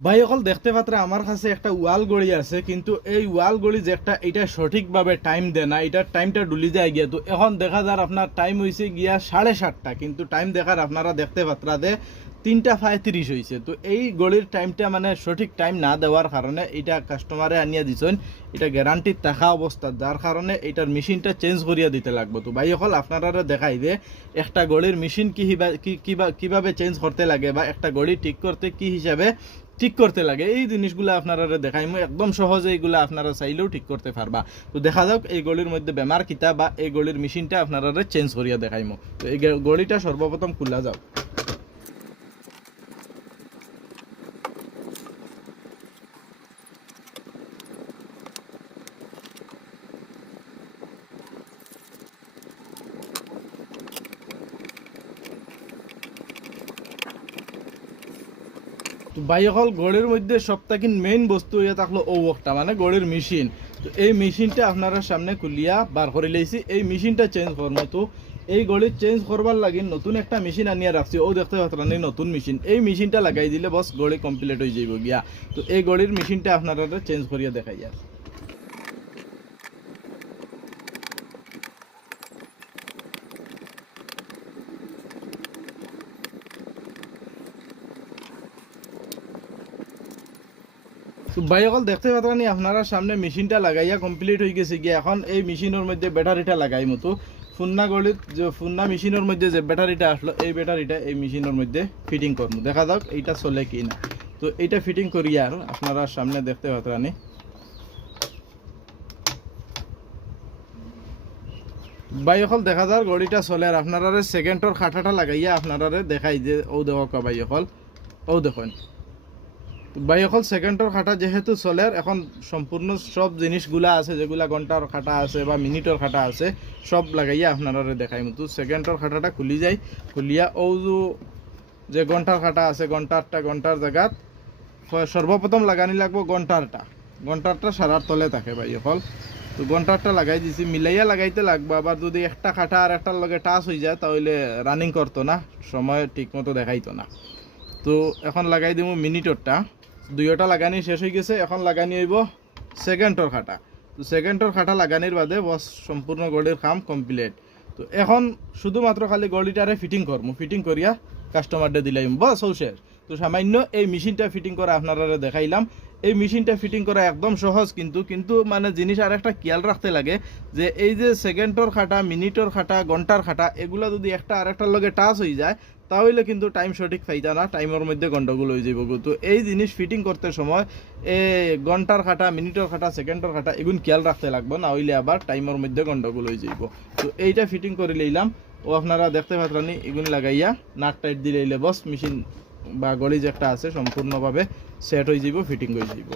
ভাই অকল দেখতে পাত্রে আমার কাছে একটা ওয়াল গড়ি আছে, কিন্তু এই ওয়াল গড়ি যে একটা এটা সঠিকভাবে টাইম দেয় না, এটার টাইমটা ডুলি যায় গিয়া। তো এখন দেখা যার আপনার টাইম হয়েছে গিয়া 7:30, কিন্তু টাইম দেখার আপনারা দেখতে পাত্রা দে 3:35 হয়েছে। তো এই গড়ির টাইমটা মানে সঠিক টাইম না দেওয়ার কারণে এটা কাস্টমারে আনিয়া দিছেন, এটা গ্যারান্টি থাকা অবস্থা, যার কারণে এটার মেশিনটা চেঞ্জ করিয়া দিতে লাগবে। তো ভাই অকল আপনারা দেখাই যে একটা গড়ির মেশিন কিভাবে চেঞ্জ করতে লাগে বা একটা গড়ি ঠিক করতে কি হিসাবে ঠিক করতে লাগে, এই জিনিসগুলো আপনারা দেখাইমু একদম সহজে। এইগুলো আপনারা চাইলেও ঠিক করতে পারবা। তো দেখা যাক এই গলির মধ্যে বেমার কিতা বা এই গলির মেশিনটা আপনারা চেঞ্জ করিয়া দেখাইমু। তো এই গলিটা সর্বপ্রথম খুলা যাও। তো ভাই হল গড়ির মধ্যে সবথেকে মেইন বস্তু হইয়া থাকলো ওটা মানে গড়ির মেশিন। তো এই মেশিনটা আপনারা সামনে খুলিয়া বার করে লইছি, এই মেশিনটা চেঞ্জ করবো। তো এই গড়ি চেঞ্জ করবার লাগে নতুন একটা মেশিন আনিয়া রাখছি, ও দেখতে পাচ্ছেন নতুন মেশিন। এই মেশিনটা লাগাই দিলে বস গড়ি কমপ্লিট হয়ে যাইব গিয়া। তো এই গড়ির মেশিনটা আপনারা চেঞ্জ করিয়া দেখাই আর। তো ভাই অকল দেখতে পাতানি আপনারা সামনে মেশিনটা লাগাইয়া কমপ্লিট হয়ে গেছে গিয়ে। এখন এই মেশিনের মধ্যে ব্যাটারিটা লাগাই মতো ফুন্না গলিত যে ফুন্না মেশিনের মধ্যে যে ব্যাটারিটা আসলো, এই ব্যাটারিটা এই মেশিনের মধ্যে ফিটিং করবো। দেখা যাক এইটা চলে কি না। তো এইটা ফিটিং করি আর আপনারা সামনে দেখতে পাতানি। ভাই অকল দেখা যাক গড়িটা চলে আর আপনারা সেকেন্ডর খাটাটা লাগাইয়া আপনারা দেখাই যে ও দেখো ভাই অকল, ও দেখুন ভাই অকল সেকেন্ডর খাটা যেহেতু চলে, এখন সম্পূর্ণ সব জিনিসগুলা আছে যেগুলা ঘন্টার খাটা আছে বা মিনিটর খাটা আছে সব লাগাইয়া আপনারা দেখাই মতো। সেকেন্ডর খাটাটা খুলি যায়, খুলিয়া ও যে ঘন্টার খাটা আছে ঘন্টার জায়গাত সর্বপ্রথম লাগানি লাগবো ঘন্টারটা সারার তলে থাকে ভাই অকল। তো ঘন্টারটা লাগাই দিছি, মিলাইয়া লাগাইতে লাগবে। আবার যদি একটা খাটা আর একটার লগে টাচ হয়ে যায় তাহলে রানিং করতো না, সময় ঠিক মতো দেখাইতো না। তো এখন লাগাই দিব মিনিটরটা, দুইটা লাগানি শেষ হয়ে গেছে। এখন লাগানি হইব সেকেন্ডর খাটা। তো সেকেন্ডর খাটা লাগানির বাদে বস সম্পূর্ণ গড়ির কাম কমপ্লিট। তো এখন শুধুমাত্র খালি গড়িটারে ফিটিং করবো, ফিটিং করিয়া কাস্টমারদের দিলাম বস ও শেষ। তো সামান্য এই মেশিনটা ফিটিং করা আপনারা দেখাইলাম। এই মেশিনটা ফিটিং করা একদম সহজ, কিন্তু মানে জিনিস আর একটা খেয়াল রাখতে লাগে যে এই যে সেকেন্ডর খাটা, মিনিটর খাটা, ঘন্টার খাটা, এগুলো যদি একটা আর একটার লগে টাচ হয়ে যায় তাহলে কিন্তু টাইম সঠিক পাইতা না, টাইমের মধ্যে গন্ডগোল হয়ে যাবো। তো এই জিনিস ফিটিং করতে সময় ঘন্টার খাটা, মিনিটর খাটা, সেকেন্ডর খাটা এগুলো খেয়াল রাখতে লাগবে, না হইলে আবার টাইমের মধ্যে গন্ডগোল হয়ে যাইব। তো এইটা ফিটিং করে লইলাম। ও আপনারা দেখতে পাচ্ছেন এগুলো লাগাইয়া নাট টাইট দিলে বস মেশিন বা গড়ি যে একটা আছে সম্পূর্ণভাবে সেট হয়ে যাব, ফিটিং হয়ে যাব।